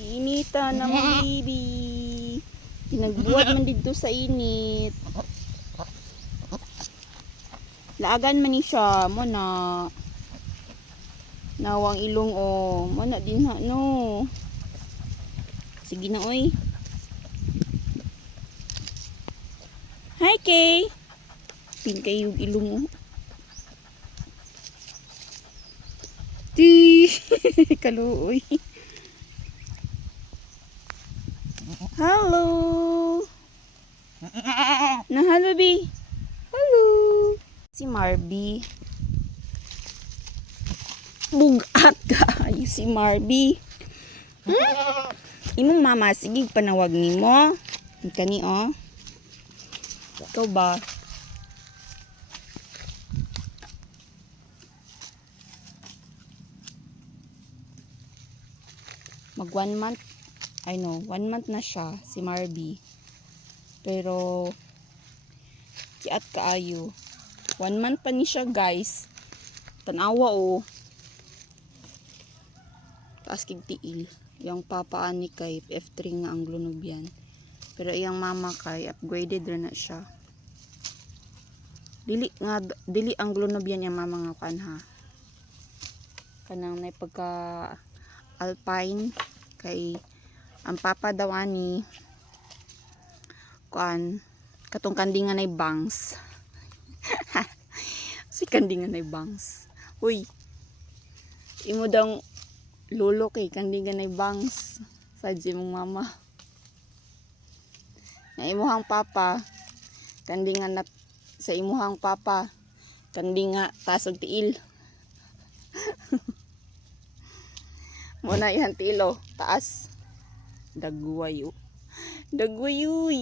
Ginita na mga bibi. Pinagbuhat man dito sa init. Laagan man ni siya. Mo na. Nawang ilong o. Mo na din ha no. Sige na oy. Hi Kay. Pinkay yung ilong o. Di. Kaluoy. Hello. Na hello bi. Hello. Si Marby. Bugat ka. Ay, si Marby. Imong mama, sige panawag nimo. Kani oh. Ikaw ba? Mag 1 month. I know, 1 month na siya, si Marby. Pero, kiat kaayo. 1 month pa ni siya, guys. Tanawa, oh. Taas kig tiil. Yung papaan ni kay F3 nga ang Glonubian. Pero iyang mama kay, upgraded rin na siya. Dili ang Glonubian yung mama nga kan ha. Kanang na pagka alpine kay ang papa daw ani kuan katong kandingan ay bangs. Si kandingan ay bangs. Uy. Imo daw lolo kay kandingan ay bangs. Sadji mong mama. Na imuhang papa kandingan na sa imuhang papa kandinga tasog tiil. Muna ihan tilo taas. Dagwayo. Dagwayoy.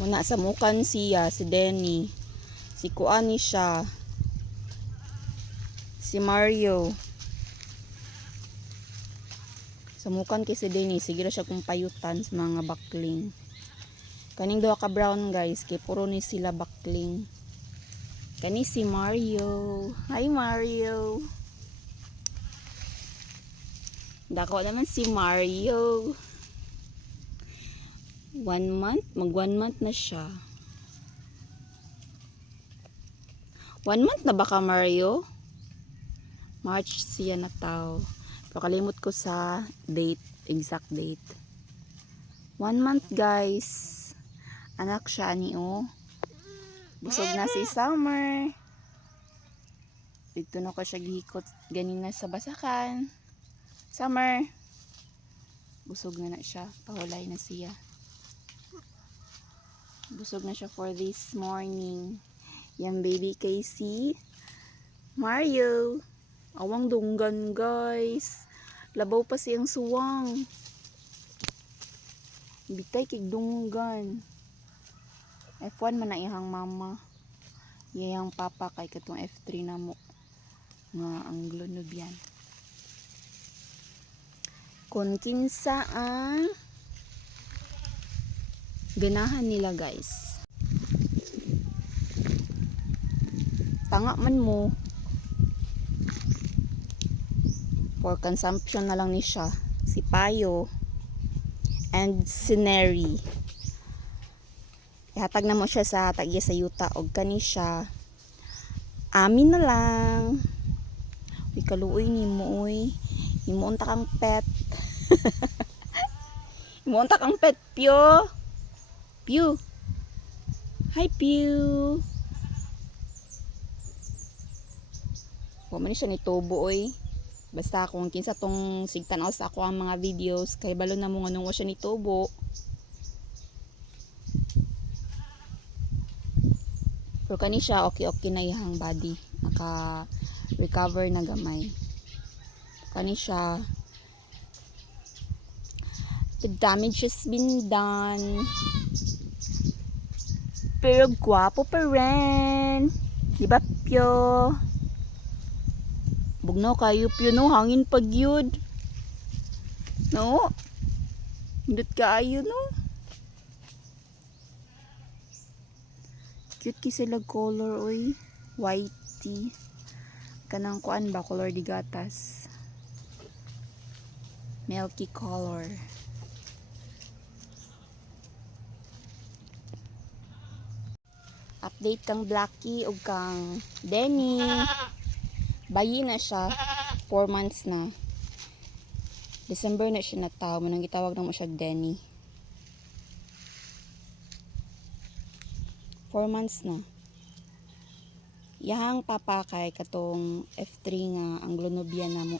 Muna sa mukan siya, si Denny. Si Kuani siya. Si Mario. Sa mukan kay si Denny, sige ra siya kung payutan sa mga bakling. Kaning duha ka brown guys, kay puro ni sila bakling. Kani si Mario. Hi Mario. Dako naman si Mario. 1 month? Mag 1 month na siya. 1 month na baka Mario? March siya na tao. Pero kalimot ko sa date. Exact date. 1 month guys. Anak siya ni o. Busog na si Summer. Dito na ko siya gihikot ganina sa basakan. Summer. Busog na siya. Pahulay na siya. Busog na siya for this morning. Yung baby Casey. Mario. Awang dunggan guys. Labaw pa siyang suwang. Bitay kig dunggan. F1 man na ihang mama. Iyang papa kay katong F3 na mo. Nga ang Glonubian. Kung kinsa ang Ganahan nila guys. Tanga man mo. For consumption na lang ni siya. Si Payo and si Neri. Ihatag na mo siya sa tagya sa yuta og kani siya. Amin na lang. Uy, kaluoy ni mo uy. Himuunta kang pet. Himuunta kang pet, Pyo. Pyo. Hi, Pyo. Huwag man siya ni Tobo, oy. Basta kung kinsa tong sigtanaw sa ako ang mga videos, kay balo na mo nga nung siya ni Tobo. Pero kani siya, okay na ihang body. Naka-recover na gamay. Kani siya, the damage has been done. Pero gwapo pa rin. Diba, Pyo? Bugnaw kayo, Pyo, no? Hangin pag yun. No? Hindot kaayo, no? Cute ki sila color, oy. Whitey. Kanang kuan ba? Color di gatas. Milky color. Update kang Blackie o kang Denny. Bayi na siya. 4 months na. December na siya nataw. Manang gitawag na mo siya Denny. 4 months na. Yang papa kay katong F3 nga ang glonobia na mo.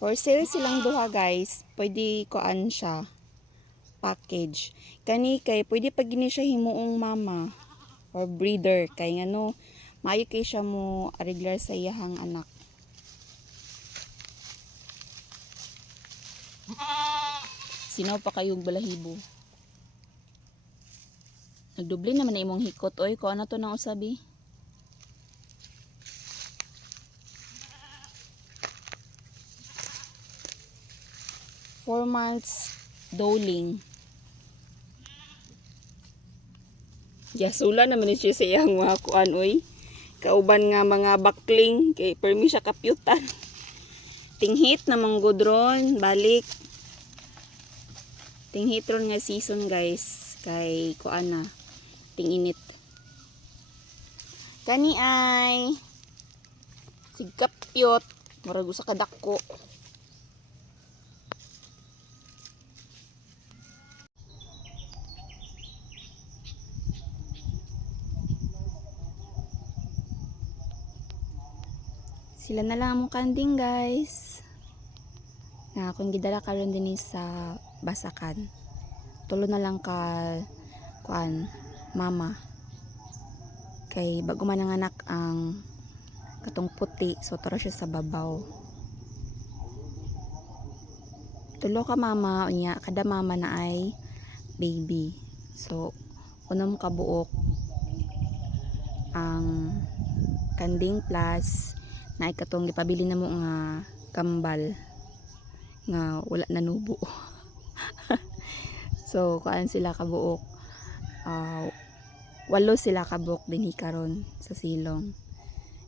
For sale silang duha guys. Pwede koan siya. Package. Kani kay pwede pag gini siya himuong mama or breeder kay ngano maayo kay siya mo regular sa iyahang anak. Sinaw pa kayong balahibo. Nagdoble naman na imong hikot oy ko ano to nang usabi. Four months doling. Yasula naman siya sa iyang mga kuan oy. Kauban nga mga bakling kay permi siya kapyutan. Tinghit na manggudron balik. Tinghit ron nga season guys kay kuan na tinginit. Kani ay sigkapyot murag usa ka dako. Sila na lang among kanding guys. Nga kung gidala karon din sa basakan. Tulo na lang ka kuan mama. Kay bago man nanganak ang katong puti so tara siya sa babaw. Tulo ka mama unya kada mama na ay baby. So unom ka buok ang kanding plus na ikatong gipabili na mo nga kambal nga wala nanubo. So kuan sila kabuok 8 sila kabuok dinhi karon sa silong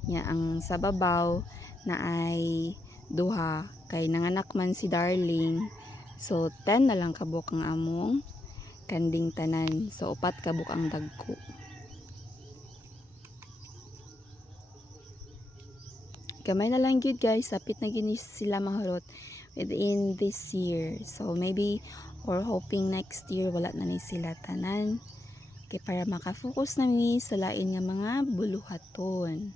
nya ang sa babaw na ay duha kay nanganak man si Darling so 10 na lang kabuok ang among kanding tanan so 4 kabuok ang dagko. Gamay na lang yun guys, sapit na gini sila mahulot within this year. So maybe or hoping next year wala na ni sila tanan. Kaya para makafocus na mi sa lain nga mga buluhaton.